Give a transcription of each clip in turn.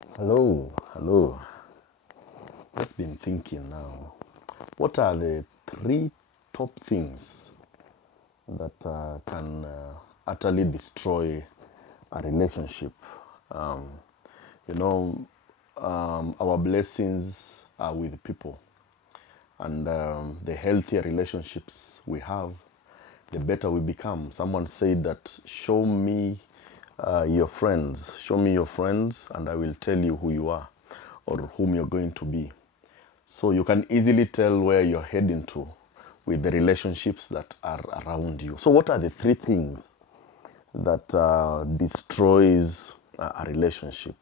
Hello, hello. Just been thinking now. What are the three top things that can utterly destroy a relationship? Um, you know, our blessings are with people, and the healthier relationships we have, the better we become. Someone said that, show me show me your friends, and I will tell you who you are or whom you're going to be. So you can easily tell where you're heading to with the relationships that are around you. So what are the three things that destroys a relationship?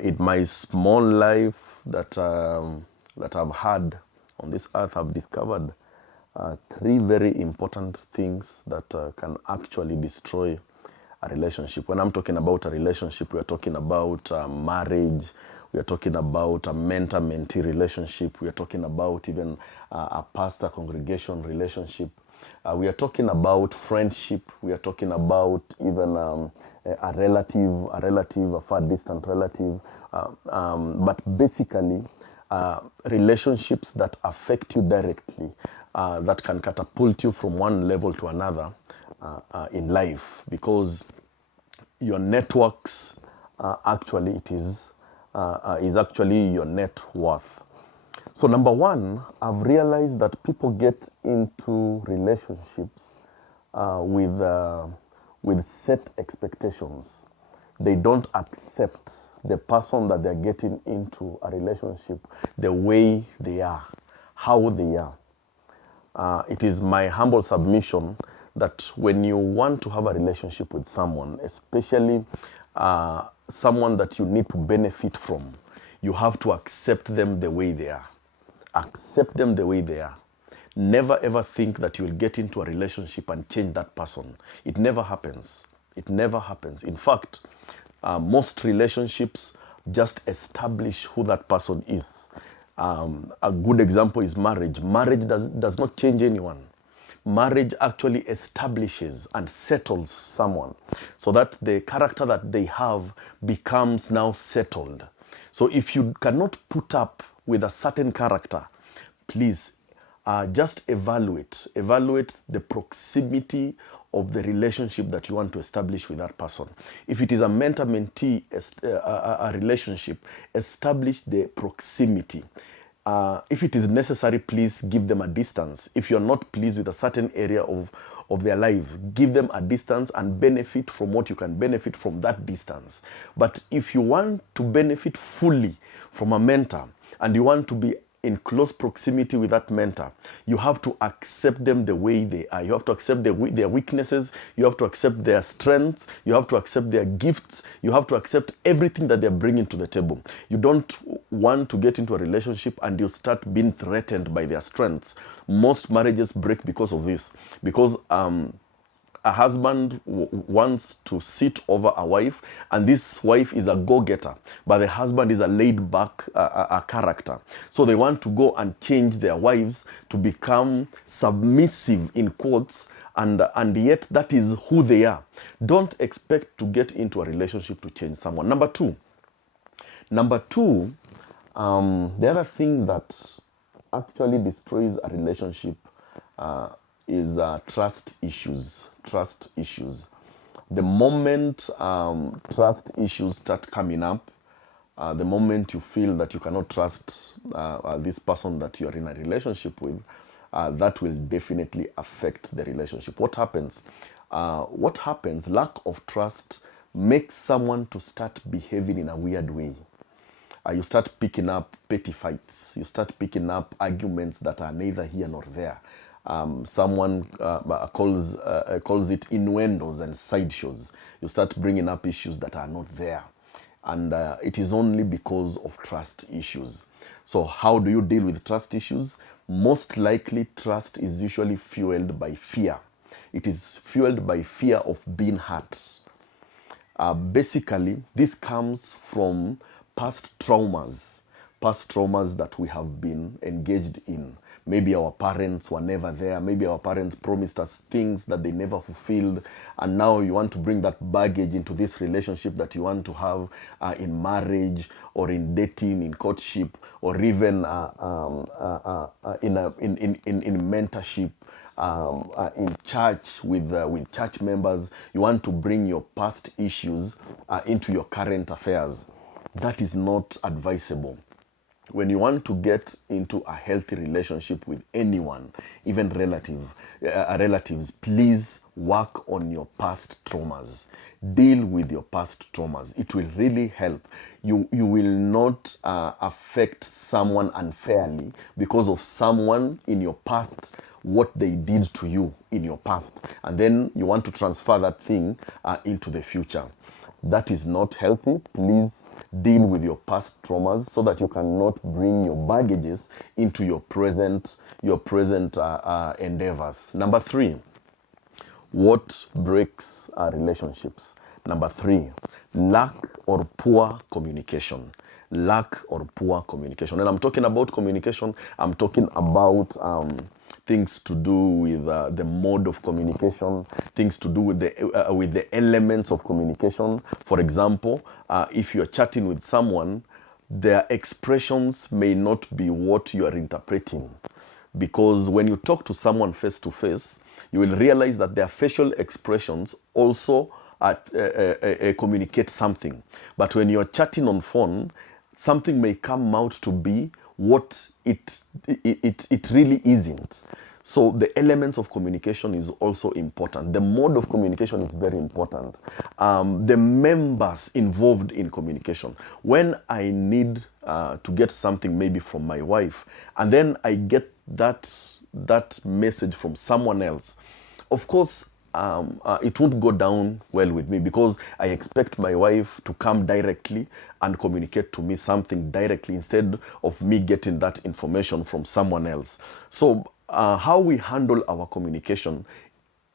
In my small life that I've had on this earth, I've discovered three very important things that can actually destroy a relationship. When I'm talking about a relationship, we are talking about marriage, we are talking about a mentor-mentee relationship, we are talking about even a pastor-congregation relationship, we are talking about friendship, we are talking about even a far distant relative, but basically relationships that affect you directly, that can catapult you from one level to another in life, because your networks actually is actually your net worth. So number one, I've realized that people get into relationships with set expectations. They don't accept the person that they're getting into a relationship the way they are, how they are. It is my humble submission that when you want to have a relationship with someone, especially someone that you need to benefit from, you have to accept them the way they are. Accept them the way they are. Never ever think that you'll get into a relationship and change that person. It never happens. It never happens. In fact, most relationships just establish who that person is. A good example is marriage. Marriage does not change anyone. Marriage actually establishes and settles someone so that the character that they have becomes now settled. So if you cannot put up with a certain character, please just evaluate the proximity of the relationship that you want to establish with that person. If it is a mentor-mentee a relationship, establish the proximity. If it is necessary, please give them a distance. If you're not pleased with a certain area of their life, give them a distance and benefit from what you can benefit from that distance. But if you want to benefit fully from a mentor and you want to be in close proximity with that mentor, you have to accept them the way they are. You have to accept their weaknesses. You have to accept their strengths. You have to accept their gifts. You have to accept everything that they're bringing to the table. You don't want to get into a relationship and you start being threatened by their strengths. Most marriages break because of this. Because a husband wants to sit over a wife, and this wife is a go-getter, but the husband is a laid-back character. So they want to go and change their wives to become submissive, in quotes, and yet that is who they are. Don't expect to get into a relationship to change someone. Number two, the other thing that actually destroys a relationship is trust issues. Trust issues. The moment trust issues start coming up, the moment you feel that you cannot trust this person that you are in a relationship with, that will definitely affect the relationship. What happens? Lack of trust makes someone to start behaving in a weird way. You start picking up petty fights. You start picking up arguments that are neither here nor there. Someone calls it innuendos and sideshows. You start bringing up issues that are not there. And it is only because of trust issues. So how do you deal with trust issues? Most likely, trust is usually fueled by fear. It is fueled by fear of being hurt. Basically, this comes from past traumas that we have been engaged in. Maybe our parents were never there. Maybe our parents promised us things that they never fulfilled. And now you want to bring that baggage into this relationship that you want to have in marriage or in dating, in courtship, or even in mentorship. In church with church members. You want to bring your past issues into your current affairs. That is not advisable. When you want to get into a healthy relationship with anyone, even relatives, please work on your past traumas. Deal with your past traumas. It will really help. You will not affect someone unfairly because of someone in your past, what they did to you in your past. And then you want to transfer that thing into the future. That is not healthy. Please deal with your past traumas so that you cannot bring your baggages into your present endeavors. Number 3, what breaks relationships? Number 3, lack or poor communication. Lack or poor communication. And I'm talking about communication. I'm talking about things to do with the mode of communication, things to do with the elements of communication. For example, if you're chatting with someone, their expressions may not be what you are interpreting. Because when you talk to someone face to face, you will realize that their facial expressions also communicate something. But when you're chatting on phone, something may come out to be what it really isn't. So the elements of communication is also important. The mode of communication is very important. The members involved in communication. When I need to get something maybe from my wife, and then I get that message from someone else, of course, it won't go down well with me because I expect my wife to come directly and communicate to me something directly instead of me getting that information from someone else. So how we handle our communication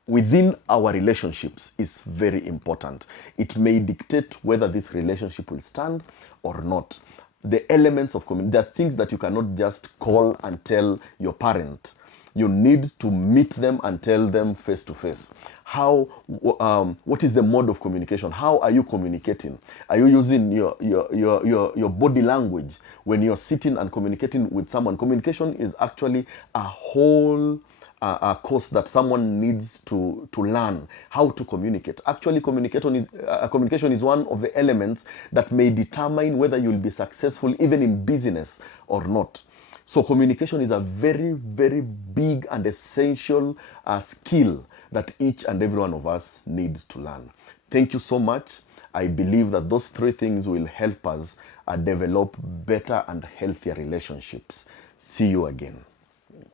within our relationships is very important. It may dictate whether this relationship will stand or not. The elements of communication, there are things that you cannot just call and tell your parent. You need to meet them and tell them face to face. What is the mode of communication? How are you communicating? Are you using your body language when you're sitting and communicating with someone? Communication is actually a whole course that someone needs to learn how to communicate. Actually, communication is one of the elements that may determine whether you'll be successful even in business or not. So communication is a very, very big and essential skill that each and every one of us need to learn. Thank you so much. I believe that those 3 things will help us develop better and healthier relationships. See you again.